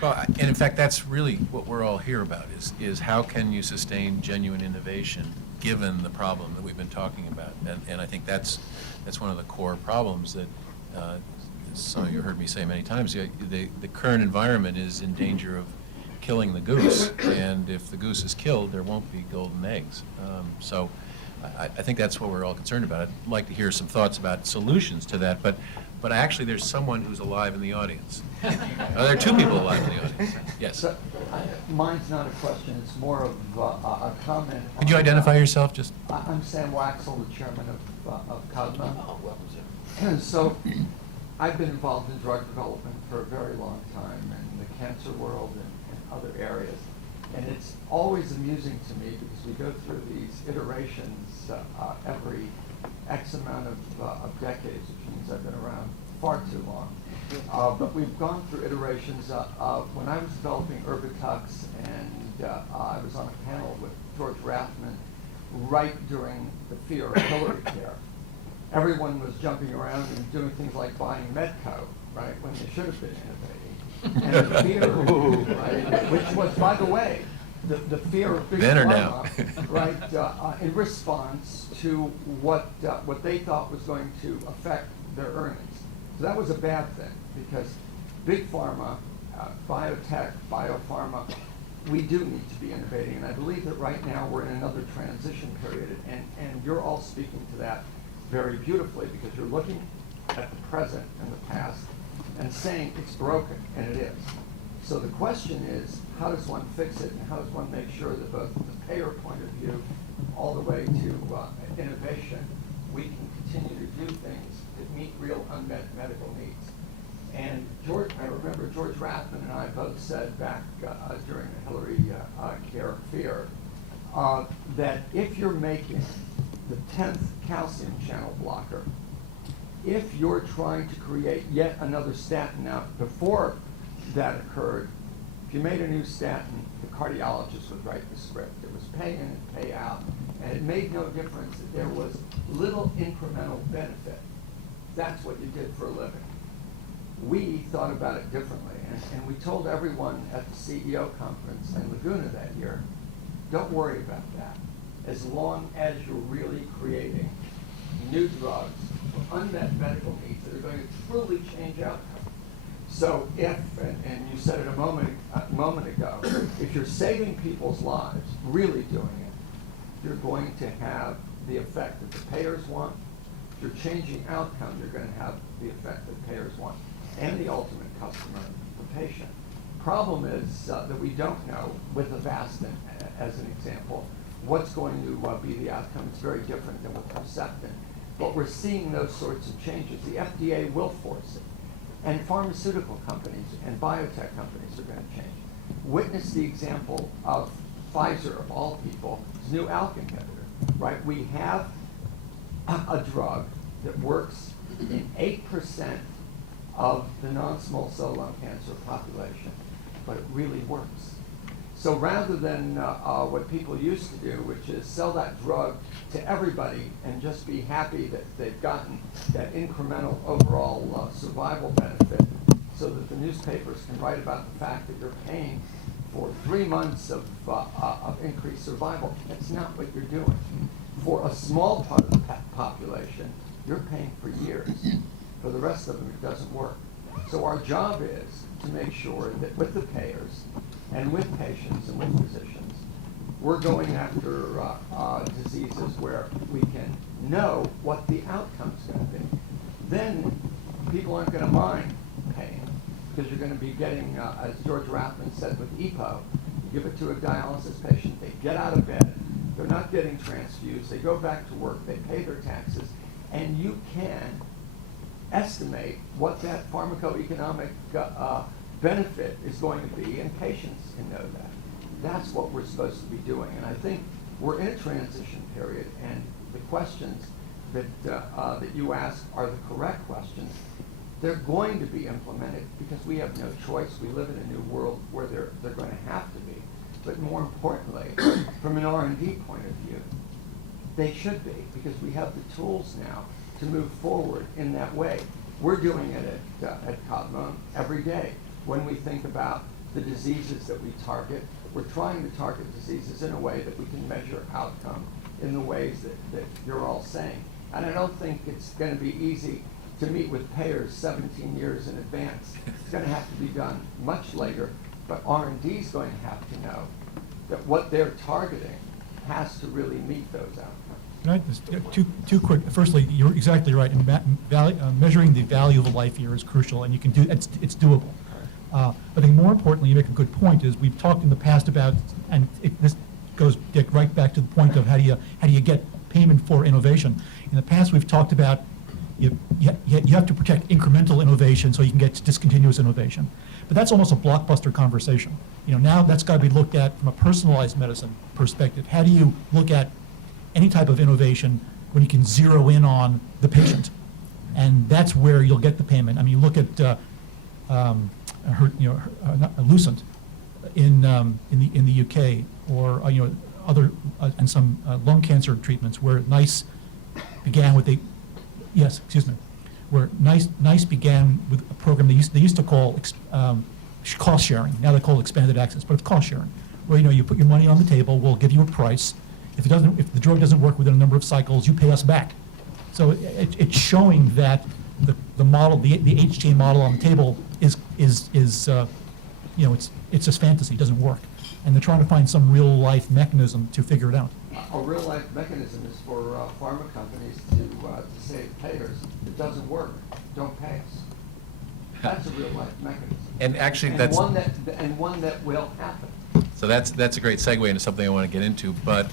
Well, and in fact, that's really what we're all here about, is how can you sustain genuine innovation given the problem that we've been talking about? And I think that's one of the core problems that some of you heard me say many times. The current environment is in danger of killing the goose, and if the goose is killed, there won't be golden eggs. So I think that's what we're all concerned about. I'd like to hear some thoughts about solutions to that, but actually there's someone who's alive in the audience. There are two people alive in the audience. Yes. So, mine's not a question, it's more of a comment. Could you identify yourself just? I'm Sam Waxel, the chairman of CODMA. Oh, welcome, so I've been involved in drug development for a very long time in the cancer world and other areas. And it's always amusing to me because we go through these iterations every X amount of decades, which means I've been around far too long. But we've gone through iterations. When I was developing Erbitux, and I was on a panel with George Rathman right during the fear of Hillary care. Everyone was jumping around and doing things like buying Medco, right, when they should have been innovating. And the fear, right, which was, by the way, the fear of big pharma, right, in response to what they thought was going to affect their earnings. So that was a bad thing, because big pharma, biotech, biopharma, we do need to be innovating. And I believe that right now we're in another transition period, and you're all speaking to that very beautifully, because you're looking at the present and the past and saying it's broken, and it is. So the question is, how does one fix it, and how does one make sure that both from the payer point of view all the way to innovation, we can continue to do things that meet real unmet medical needs. And I remember George Rathman and I both said back during the Hillary care fear that if you're making the 10th calcium channel blocker, if you're trying to create yet another statin, now before that occurred, if you made a new statin, the cardiologist would write the script. It was pay in and pay out, and it made no difference that there was little incremental benefit. That's what you did for a living. We thought about it differently, and we told everyone at the CEO conference in Laguna that year, don't worry about that. As long as you're really creating new drugs for unmet medical needs that are going to truly change outcomes. So if, and you said it a moment ago, if you're saving people's lives, really doing it, you're going to have the effect that the payers want. If you're changing outcome, you're going to have the effect that payers want, and the ultimate customer, the patient. Problem is that we don't know, with Avastin as an example, what's going to be the outcome. It's very different than with Herceptin. But we're seeing those sorts of changes. The FDA will force it. And pharmaceutical companies and biotech companies are going to change. Witness the example of Pfizer, of all people, its new ALK inhibitor, right? We have a drug that works in 8% of the non-small cell lung cancer population, but it really works. So rather than what people used to do, which is sell that drug to everybody and just be happy that they've gotten that incremental overall survival benefit, so that the newspapers can write about the fact that you're paying for 3 months of increased survival. That's not what you're doing. For a small part of the population, you're paying for years. For the rest of them, it doesn't work. So our job is to make sure that with the payers and with patients and with physicians, we're going after diseases where we can know what the outcome's going to be. Then people aren't going to mind paying, because you're going to be getting, as George Rathman said with EPO, you give it to a dialysis patient, they get out of bed, they're not getting transfused, they go back to work, they pay their taxes, and you can estimate what that pharmacoeconomic benefit is going to be, and patients can know that. That's what we're supposed to be doing. And I think we're in a transition period, and the questions that you ask are the correct questions. They're going to be implemented because we have no choice. We live in a new world where they're going to have to be. But more importantly, from an R&D point of view, they should be, because we have the tools now to move forward in that way. We're doing it at CODMA every day. when we think about the diseases that we target, we're trying to target diseases in a way that we can measure outcome in the ways that you're all saying. And I don't think it's going to be easy to meet with payers 17 years in advance. It's going to have to be done much later, but R&D is going to have to know that what they're targeting has to really meet those outcomes. Can I just, two quick, firstly, you're exactly right. And measuring the value of a life year is crucial, and you can do, it's doable. I think more importantly, you make a good point, is we've talked in the past about, and this goes, Dick, right back to the point of how do you get payment for innovation. In the past, we've talked about you have to protect incremental innovation so you can get discontinuous innovation. But that's almost a blockbuster conversation. Now that's got to be looked at from a personalized medicine perspective. How do you look at any type of innovation when you can zero in on the patient? And that's where you'll get the payment. I mean, look at Lucent in the UK, or other and some lung cancer treatments where NICE began with where NICE began with a program they used to call cost sharing. Now they call it expanded access, but it's cost sharing, where you put your money on the table, we'll give you a price. If the drug doesn't work within a number of cycles, you pay us back. So it's showing that the model, the HTA model on the table is it's just fantasy. It doesn't work, and they're trying to find some real life mechanism to figure it out. A real life mechanism is for pharma companies to say to payers, it doesn't work, don't pay us. That's a real life mechanism. And actually, and that's one that will happen. So that's a great segue into something I want to get into, but